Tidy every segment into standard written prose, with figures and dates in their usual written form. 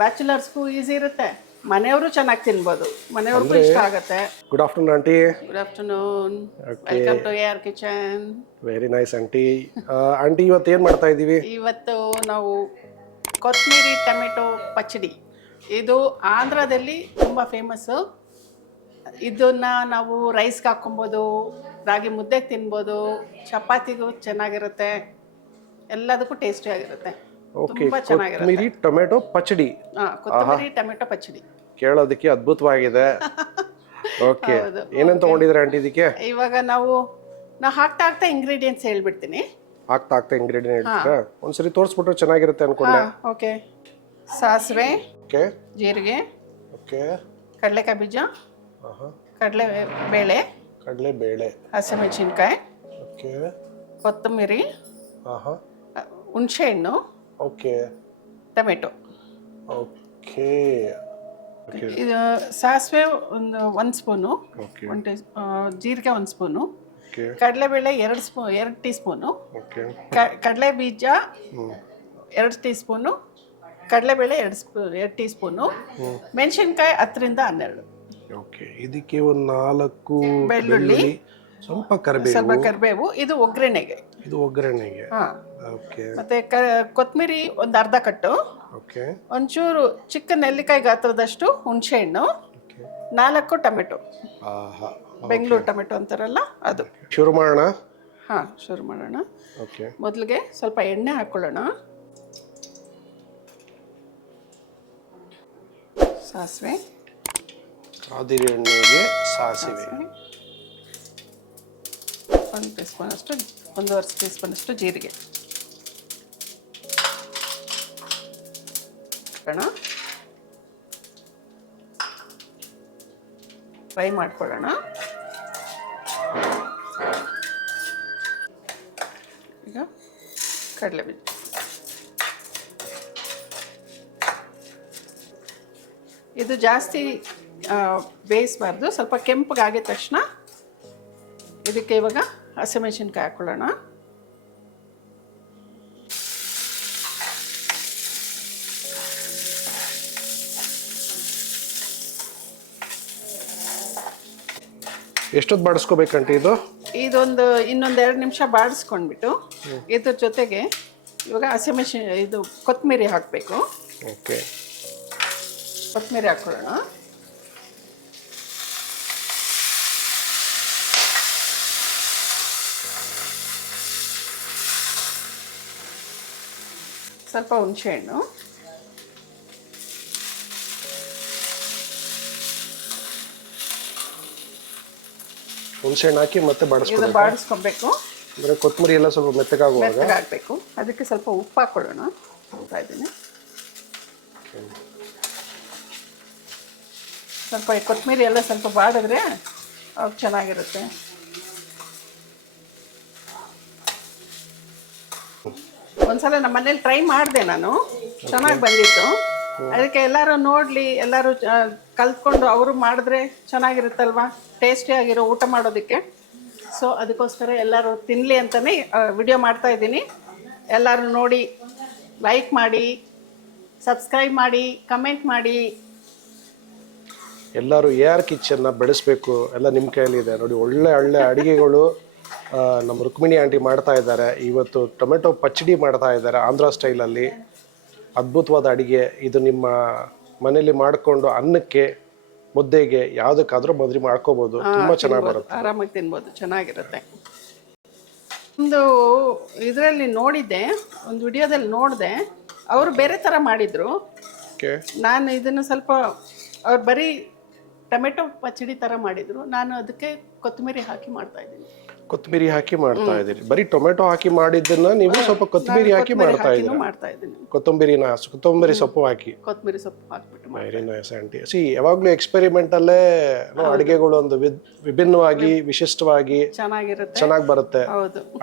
ಬ್ಯಾಚುಲರ್ಸ್ಗೂ easy ಇರುತ್ತೆ, ಮನೆಯವರು ಚೆನ್ನಾಗಿ ತಿನ್ಬೋದು, ಮನೆಯವ್ರಿಗೂ ಇಷ್ಟ ಆಗುತ್ತೆ. Good afternoon aunty. Good afternoon, okay, welcome to AR kitchen. Very nice aunty. Aunty ಇವತ್ತು ಏನು ಮಾಡ್ತಾ ಇದ್ದೀವಿ? ಇವತ್ತು ನಾವು ಕೊತ್ತಂಬರಿ ಟೊಮೆಟೊ ಪಚ್ಚಡಿ, ಇದು ಆಂಧ್ರದಲ್ಲಿ ತುಂಬ ಫೇಮಸ್ಸು. ಇದನ್ನು ನಾವು ರೈಸ್ಗೆ ಹಾಕ್ಕೊಬೋದು, ರಾಗಿ ಮುದ್ದೆಗೆ ತಿನ್ಬೋದು, ಚಪಾತಿಗೂ ಚೆನ್ನಾಗಿರುತ್ತೆ, ಎಲ್ಲದಕ್ಕೂ ಟೇಸ್ಟಿಯಾಗಿರುತ್ತೆ. ಓಕೆ, ಕೊತ್ತಂಬರಿ ಟೊಮೆಟೊ ಪಚ್ಚಡಿ. ಕೊತ್ತಂಬರಿ ಟೊಮೆಟೊ ಪಚ್ಚಡಿ ಕೇಳೋದಕ್ಕೆ ಅದ್ಭುತವಾಗಿದೆ. ಓಕೆ, ಏನೇನು ತಗೊಂಡಿದ್ರೆ ಆಂಟಿ ಇದಕ್ಕೆ? ಇವಾಗ ನಾವು ಹಾಕ್ತಾ ಹಾಕ್ತಾ ಇಂಗ್ರೀಡಿಯೆಂಟ್ಸ್ ಹೇಳ್ಬಿಡ್ತೀನಿ. ಆಗ್ತಾ ಇಂಗ್ರೀಡಿಯೆಂಟ್ ಹೇಳ್ತೀರಾ? ಒಂದ್ಸರಿ ತೋರಿಸ್ಬಿಟ್ರೆ ಚೆನ್ನಾಗಿರುತ್ತೆ ಅನ್ಕೊಂಡೆ. ಓಕೆ, ಸಾಸಿವೆ, ಓಕೆ, ಜೀರಿಗೆ, ಓಕೆ, ಕಡಲೆಕಾಯಿ ಬೀಜ, ಕಡಲೆಬೇಳೆ, ಕಡಲೆಬೇಳೆ, ಹಸಿಮೆಣಸಿನ್ಕಾಯಿ, ಓಕೆ, ಕೊತ್ತಂಬರಿ, ಹುಣಸೆಹಣ್ಣು, ಓಕೆ, ಟೊಮೆಟೊ. ಓಕೆ, ಇದು ಸಾಸಿವೆ ಒಂದು ಸ್ಪೂನು, ಓಕೆ, ಜೀರಿಗೆ 1 ಸ್ಪೂನು, ಓಕೆ, ಕಡಲೆಬೇಳೆ 2 ಟೀ ಸ್ಪೂನು, ಓಕೆ, ಕಡಲೆ ಬೀಜ 2 ಟೀ ಸ್ಪೂನು, ಕಡಲೆಬೇಳೆ 2 ಟೀ ಸ್ಪೂನು, ಮೆಣಸಿನ್ಕಾಯಿ 10ರಿಂದ 12. ಓಕೆ, ಇದಕ್ಕೆ ಒಂದು 4 ಬೆಳ್ಳುಳ್ಳಿ, ಸ್ವಲ್ಪ ಕರಿಬೇವು. ಇದು ಒಗ್ಗರಣೆಗೆ. ಓಕೆ, ಮತ್ತೆ ಕೊತ್ತಂಬರಿ ಒಂದು ಅರ್ಧ ಕಟ್ಟು, ಓಕೆ, ಒಂಚೂರು ಚಿಕ್ಕ ನೆಲ್ಲಿಕಾಯಿ ಗಾತ್ರದಷ್ಟು ಹುಣಸೆಹಣ್ಣು, 4 ಟೊಮೆಟೊ, ಬೆಂಗಳೂರು ಟೊಮೆಟೊ ಅಂತಾರಲ್ಲ ಅದು. ಶುರು ಮಾಡೋಣ. ಶುರು ಮಾಡೋಣ. ಓಕೆ, ಮೊದಲಿಗೆ ಸ್ವಲ್ಪ ಎಣ್ಣೆ ಹಾಕೊಳ್ಳೋಣ. ಸಾಸಿವೆ, ಕಾದಿರಿ ಎಣ್ಣೆಗೆ ಸಾಸಿವೆ, 1 ಟೀ ಸ್ಪೂನ್ ಅಷ್ಟು, 1.5 ಟೀ ಸ್ಪೂನ್ ಅಷ್ಟು ಜೀರಿಗೆ ಫ್ರೈ ಮಾಡ್ಕೊಳ್ಳೋಣ. ಈಗ ಕಡಲೆಬೀಜ, ಇದು ಜಾಸ್ತಿ ಬೇಯಿಸಬಾರ್ದು, ಸ್ವಲ್ಪ ಕೆಂಪಗಾಗಿದ ತಕ್ಷಣ ಇದಕ್ಕೆ ಇವಾಗ ಹಸಿಮೆಣಸಿನ್ಕಾಯಿ ಹಾಕೊಳ್ಳೋಣ. ಎಷ್ಟೊತ್ತು ಬಾಡಿಸ್ಕೋಬೇಕಂಟಿ ಇದು? ಇನ್ನೊಂದು 2 ನಿಮಿಷ ಬಾಡಿಸ್ಕೊಂಡ್ಬಿಟ್ಟು ಇದ್ರ ಜೊತೆಗೆ ಇವಾಗ ಇದು ಕೊತ್ತಂಬರಿ ಹಾಕಬೇಕು. ಓಕೆ, ಕೊತ್ತಂಬರಿ ಹಾಕೊಳ್ಳೋಣ. ಸ್ವಲ್ಪ ಹುಣಸೆಹಣ್ಣು, ಹುಣಸೆಹಣ್ಣು ಹಾಕಿ ಮತ್ತೆ ಬಾಡಿಸ್ಕೊಬೇಕು. ಅಂದರೆ ಕೊತ್ತಂಬರಿ ಎಲ್ಲ ಸ್ವಲ್ಪ ಮೆತ್ತಗಾಗಬೇಕು. ಅದಕ್ಕೆ ಸ್ವಲ್ಪ ಉಪ್ಪು ಹಾಕೊಳ್ಳೋಣ. ಇದ್ದೀನಿ ಸ್ವಲ್ಪ ಕೊತ್ತಂಬರಿ ಎಲ್ಲ ಸ್ವಲ್ಪ ಬಾಡಿದ್ರೆ ಅವಾಗ ಚೆನ್ನಾಗಿರುತ್ತೆ. ಒಂದ್ಸಲ ನಮ್ಮ ಮನೇಲಿ ಟ್ರೈ ಮಾಡಿದೆ ನಾನು, ಚೆನ್ನಾಗಿ ಬಂದಿತ್ತು. ಅದಕ್ಕೆ ಎಲ್ಲರೂ ನೋಡಲಿ, ಎಲ್ಲರೂ ಕಲ್ತ್ಕೊಂಡು ಅವರು ಮಾಡಿದ್ರೆ ಚೆನ್ನಾಗಿರುತ್ತಲ್ವ, ಟೇಸ್ಟಿಯಾಗಿರೋ ಊಟ ಮಾಡೋದಕ್ಕೆ. ಸೊ ಅದಕ್ಕೋಸ್ಕರ ಎಲ್ಲರೂ ತಿನ್ನಲಿ ಅಂತಲೇ ವಿಡಿಯೋ ಮಾಡ್ತಾಯಿದ್ದೀನಿ. ಎಲ್ಲರೂ ನೋಡಿ, ಲೈಕ್ ಮಾಡಿ, ಸಬ್ಸ್ಕ್ರೈಬ್ ಮಾಡಿ, ಕಮೆಂಟ್ ಮಾಡಿ. ಎಲ್ಲರೂ AR ಕಿಚನ್ನ ಬೆಳೆಸಬೇಕು. ಎಲ್ಲ ನಿಮ್ಮ ಕೈಯಲ್ಲಿದೆ ನೋಡಿ. ಒಳ್ಳೆ ಅಡುಗೆಗಳು ನಮ್ಮ ರುಕ್ಮಿಣಿ ಆಂಟಿ ಮಾಡ್ತಾ ಇದ್ದಾರೆ. ಇವತ್ತು ಟೊಮೆಟೊ ಪಚ್ಚಡಿ ಮಾಡ್ತಾ ಇದ್ದಾರೆ ಆಂಧ್ರ ಸ್ಟೈಲಲ್ಲಿ. ಅದ್ಭುತವಾದ ಅಡುಗೆ ಇದು. ನಿಮ್ಮ ಮನೇಲಿ ಮಾಡಿಕೊಂಡು ಅನ್ನಕ್ಕೆ, ಮುದ್ದೆಗೆ, ಯಾವುದಕ್ಕಾದ್ರೂ ಬದಲಿ ಮಾಡ್ಕೋಬೋದು. ತುಂಬ ಚೆನ್ನಾಗಿ ಬರುತ್ತೆ, ಆರಾಮಾಗಿ ತಿನ್ಬೋದು, ಚೆನ್ನಾಗಿರುತ್ತೆ. ಒಂದು ಇದರಲ್ಲಿ ನೋಡಿದ್ದೆ, ಒಂದು ವಿಡಿಯೋದಲ್ಲಿ ನೋಡಿದೆ, ಅವರು ಬೇರೆ ಥರ ಮಾಡಿದರು. ನಾನು ಇದನ್ನು ಸ್ವಲ್ಪ ಅವ್ರು ಬರೀ ಟೊಮೆಟೊ ಪಚ್ಚಡಿ ಥರ ಮಾಡಿದರು. ನಾನು ಅದಕ್ಕೆ ಕೊತ್ತಂಬರಿ ಹಾಕಿ ಮಾಡ್ತಾಯಿದ್ದೀನಿ. ಕೊತ್ತಂಬರಿ ಹಾಕಿ ಮಾಡ್ತಾ ಇದ್ದೀರಿ? ಬರೀ ಟೊಮೆಟೊ ಹಾಕಿ ಮಾಡಿದ್ದನ್ನ ನೀವು ಸ್ವಲ್ಪ ಕೊತ್ತಂಬರಿ ಹಾಕಿ ಮಾಡ್ತಾ ಇದ್ದೀನಿ. ಕೊತ್ತಂಬರಿ ಸೊಪ್ಪು ಹಾಕಿ, ಕೊತ್ತಂಬರಿ ಸೊಪ್ಪು ಹಾಕಿಬಿಟ್ಟು. Very nice aunty. ಯಾವಾಗಲೂ ಎಕ್ಸ್ಪೆರಿಮೆಂಟ್ ಅಲ್ಲೇ ಅಡುಗೆಗಳು ಒಂದು ವಿಭಿನ್ನವಾಗಿ, ವಿಶಿಷ್ಟವಾಗಿ ಚೆನ್ನಾಗಿ ಬರುತ್ತೆ.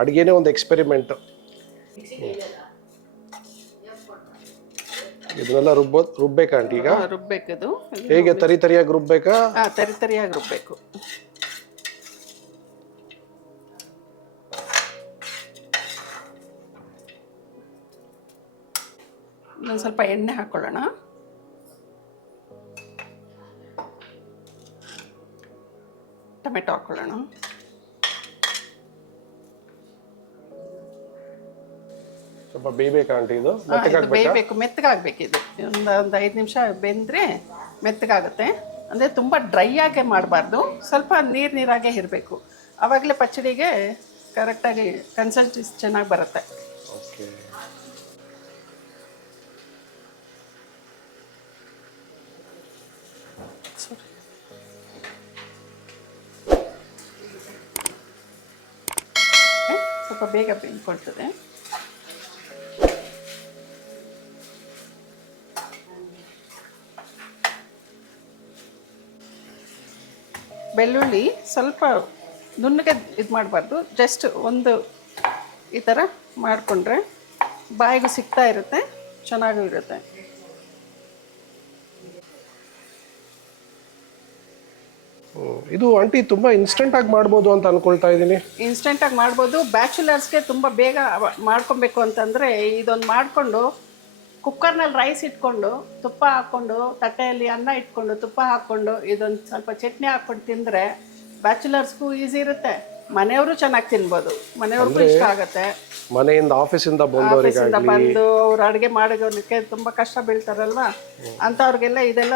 ಅಡುಗೆನೇ ಒಂದು ಎಕ್ಸ್ಪೆರಿಮೆಂಟ್. ಇದನ್ನೆಲ್ಲ ರುಬ್ಬೇಕಾ ಆಂಟಿ? ಈಗ ರುಬ್ಬೇಕದು. ಹೇಗೆ ತರಿಯಾಗಿ ರುಬ್ಬೇಕಾ? ತರಿಯಾಗಿ ರುಬ್ಬೇಕು. ಇನ್ನೊಂದು ಸ್ವಲ್ಪ ಎಣ್ಣೆ ಹಾಕೊಳ್ಳೋಣ. ಟೊಮೆಟೊ ಹಾಕ್ಕೊಳ್ಳೋಣ. ಸ್ವಲ್ಪ ಬೇಯಬೇಕಾ ಆಂಟಿ ಇದು? ಬೇಯಬೇಕು, ಮೆತ್ತಗಾಗಬೇಕು ಇದು. ಒಂದು 5 ನಿಮಿಷ ಬೆಂದರೆ ಮೆತ್ತಗಾಗುತ್ತೆ. ಅಂದರೆ ತುಂಬ ಡ್ರೈ ಆಗೇ ಮಾಡಬಾರ್ದು, ಸ್ವಲ್ಪ ನೀರಾಗೇ ಇರಬೇಕು. ಆವಾಗಲೇ ಪಚ್ಚಡಿಗೆ ಕರೆಕ್ಟಾಗಿ ಕನ್ಸಿಸ್ಟೆನ್ಸಿ ಚೆನ್ನಾಗಿ ಬರುತ್ತೆ. ಓಕೆ. ಸ್ವಲ್ಪ ಬೇಗ ಬೆಂದ್ಕೊಳ್ತದೆ. ಬೆಳ್ಳುಳ್ಳಿ ಸ್ವಲ್ಪ ನುಣ್ಣಗೆ ಇದು ಮಾಡಬಾರ್ದು, ಜಸ್ಟ್ ಒಂದು ಈ ಥರ ಮಾಡಿಕೊಂಡ್ರೆ ಬಾಯಿಗೂ ಸಿಗ್ತಾ ಇರುತ್ತೆ, ಚೆನ್ನಾಗೂ ಇರುತ್ತೆ. ಇದು ಆಂಟಿ ತುಂಬ ಇನ್ಸ್ಟೆಂಟಾಗಿ ಮಾಡ್ಬೋದು ಅಂತ ಅಂದ್ಕೊಳ್ತಾ ಇದ್ದೀನಿ. ಇನ್ಸ್ಟೆಂಟಾಗಿ ಮಾಡ್ಬೋದು. ಬ್ಯಾಚುಲರ್ಸ್ಗೆ ತುಂಬ ಬೇಗ ಮಾಡ್ಕೊಬೇಕು ಅಂತಂದರೆ ಇದೊಂದು ಮಾಡಿಕೊಂಡು ಕುಕ್ಕರ್ನಲ್ಲಿ ರೈಸ್ ಇಟ್ಕೊಂಡು ತುಪ್ಪ ಹಾಕ್ಕೊಂಡು ತಟ್ಟೆಯಲ್ಲಿ ಅನ್ನ ಇಟ್ಕೊಂಡು ತುಪ್ಪ ಹಾಕ್ಕೊಂಡು ಇದೊಂದು ಸ್ವಲ್ಪ ಚಟ್ನಿ ಹಾಕ್ಕೊಂಡು ತಿಂದರೆ ಬ್ಯಾಚುಲರ್ಸ್ಗೂ ಈಸಿ ಇರುತ್ತೆ, ಮನೆಯವರು ಚೆನ್ನಾಗಿ ತಿನ್ಬೋದು, ಮನೆಯವ್ರಿಗೂ ಇಷ್ಟ ಆಗುತ್ತೆ. ಮನೆಯಿಂದ ಆಫೀಸಿಂದ ಬಂದು ಅವ್ರು ಅಡುಗೆ ಮಾಡೋದಕ್ಕೆ ತುಂಬ ಕಷ್ಟ ಬೀಳ್ತಾರಲ್ವ, ಅಂಥವ್ರಿಗೆಲ್ಲ ಇದೆಲ್ಲ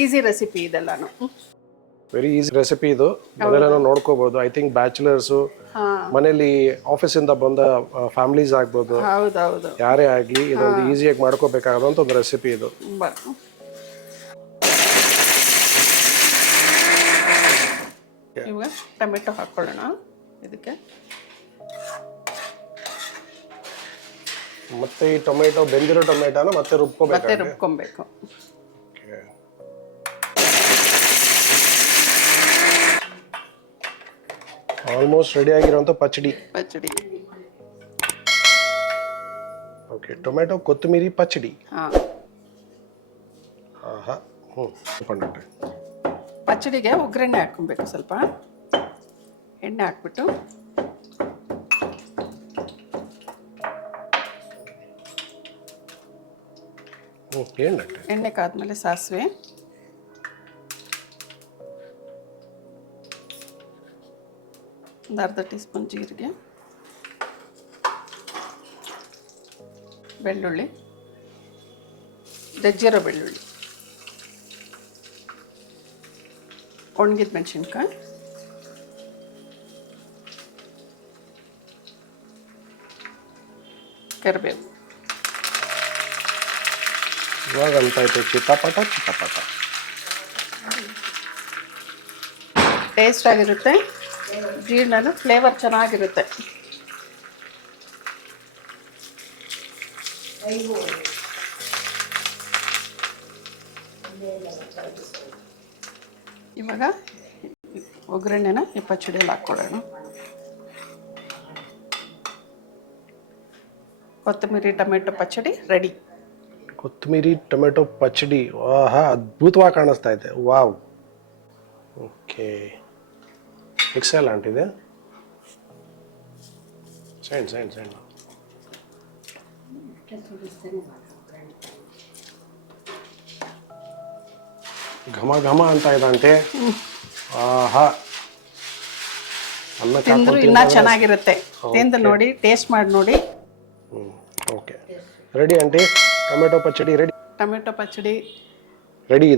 ಈಸಿ ರೆಸಿಪಿ ಇದೆಲ್ಲಾನು. ವೆರಿ ಈಸಿ ರೆಸಿಪಿ ಇದು, ಮನೆಯಲ್ಲ ನೋಡ್ಕೋಬಹುದು. ಐ ಥಿಂಕ್ ಬ್ಯಾಚುಲರ್ಸು, ಮನೇಲಿ ಆಫೀಸಿಂದ ಬಂದ ಫ್ಯಾಮಿಲೀಸ್ ಆಗ್ಬೋದು, ಹೌದೌದು, ಯಾರೇ ಆಗಲಿ ಇದೊಂದು ಈಸಿಯಾಗಿ ಮಾಡ್ಕೋಬೇಕಾದಂತ ಒಂದು ರೆಸಿಪಿ ಇದು. ಇವಾಗ ಟೊಮೆಟೊ ಹಾಕ್ಕೊಳ್ಳೋಣ ಇದಕ್ಕೆ. ಮತ್ತೆ ಈ ಟೊಮೆಟೊ, ಬೆಂದಿರೋ ಟೊಮೆಟೊನ ಮತ್ತೆ ರುಬ್ಕೊಬೇಕು. ಆಲ್ಮೋಸ್ಟ್ ರೆಡಿ ಆಗಿರುವಂತ ಪಚ್ಚಡಿ. ಓಕೆ, ಟೊಮೆಟೊ ಕೊತ್ತಂಬರಿ ಪಚ್ಚಡಿ. ಪಚ್ಚಡಿಗೆ ಒಗ್ಗರಣೆ ಹಾಕ್ಕೊಬೇಕು. ಸ್ವಲ್ಪ ಎಣ್ಣೆ ಹಾಕ್ಬಿಟ್ಟು ಎಣ್ಣೆ ಕಾದ್ಮೇಲೆ ಸಾಸಿವೆ, ಒಂದು ಅರ್ಧ ಟೀ ಸ್ಪೂನ್ ಜೀರಿಗೆ, ಬೆಳ್ಳುಳ್ಳಿ, ಜಜ್ಜಿರೋ ಬೆಳ್ಳುಳ್ಳಿ, ಒಣಗಿದ ಮೆಣಸಿನ್ಕಾಯಿ, ಕರಿಬೇವು. ಇವಾಗ ಅಂತ ಆಯ್ತು ಚಿಟಪಟ ಚಿಟಪಟ. ಟೇಸ್ಟ್ ಆಗಿರುತ್ತೆ, ಜೀರ್ಣನು ಫ್ಲೇವರ್ ಚೆನ್ನಾಗಿರುತ್ತೆ. ಇವಾಗ ಒಗ್ಗರಣೆನ ಈ ಪಚ್ಚಡಿಯಲ್ಲಿ ಹಾಕ್ಕೊಳ್ಳೋಣ. ಕೊತ್ತಂಬರಿ ಟೊಮೆಟೊ ಪಚ್ಚಡಿ ರೆಡಿ. ಕೊತ್ತಂಬರಿ ಟೊಮೆಟೊ ಪಚ್ಚಡಿ, ವಾಹ್, ಅದ್ಭುತವಾಗಿ ಕಾಣಿಸ್ತಾ ಇದೆ. ವಾವ್. ಓಕೆ, ಎಕ್ಸಲೆಂಟ್ ಇದೆ. ಸೈಡ್ ಘಮ ಘಮ ಅಂತ ಇದೆ ಆಂಟಿ. ಆಹಾ, ತಿಂದ್ರು ಇನ್ನೂ ಚೆನ್ನಾಗಿರುತ್ತೆ. ತಿಂದು ನೋಡಿ, ಟೇಸ್ಟ್ ಮಾಡಿ ನೋಡಿ. Okay, ready aunty, tomato pachadi ready. Tomato pachadi ready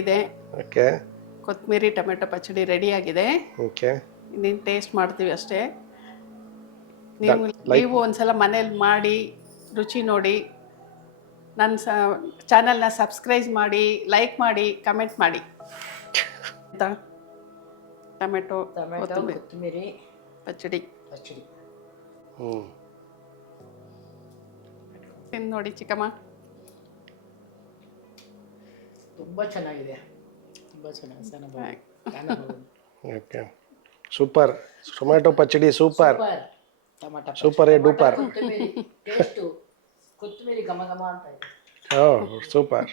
ಇದೆ. ಓಕೆ, ಕೊತ್ತಂಬರಿ ಟೊಮೆಟೊ ಪಚ್ಚಡಿ ರೆಡಿ ಆಗಿದೆ. ಓಕೆ, ಇನ್ನೇನು ಟೇಸ್ಟ್ ಮಾಡ್ತೀವಿ ಅಷ್ಟೇ. ನೀವು ಒಂದ್ಸಲ ಮನೇಲಿ ಮಾಡಿ ರುಚಿ ನೋಡಿ. ನನ್ನ ಚಾನಲ್ನ ಸಬ್ಸ್ಕ್ರೈಬ್ ಮಾಡಿ, ಲೈಕ್ ಮಾಡಿ, ಕಮೆಂಟ್ ಮಾಡಿ. ಟೊಮೆಟೊ ಕೊತ್ತಂಬರಿ ಪಚ್ಚಡಿ ತಿಂದು ನೋಡಿ ಚಿಕ್ಕಮ್ಮ. ತುಂಬ ಚೆನ್ನಾಗಿದೆ, ತುಂಬ ಚೆನ್ನಾಗಿ. Okay, super. Tomato pachadi super, super duper. Taste ಕೊತ್ತಂಬರಿ ಘಮ ಘಮ ಅಂತ ಇದೆ. ಸೂಪರ್.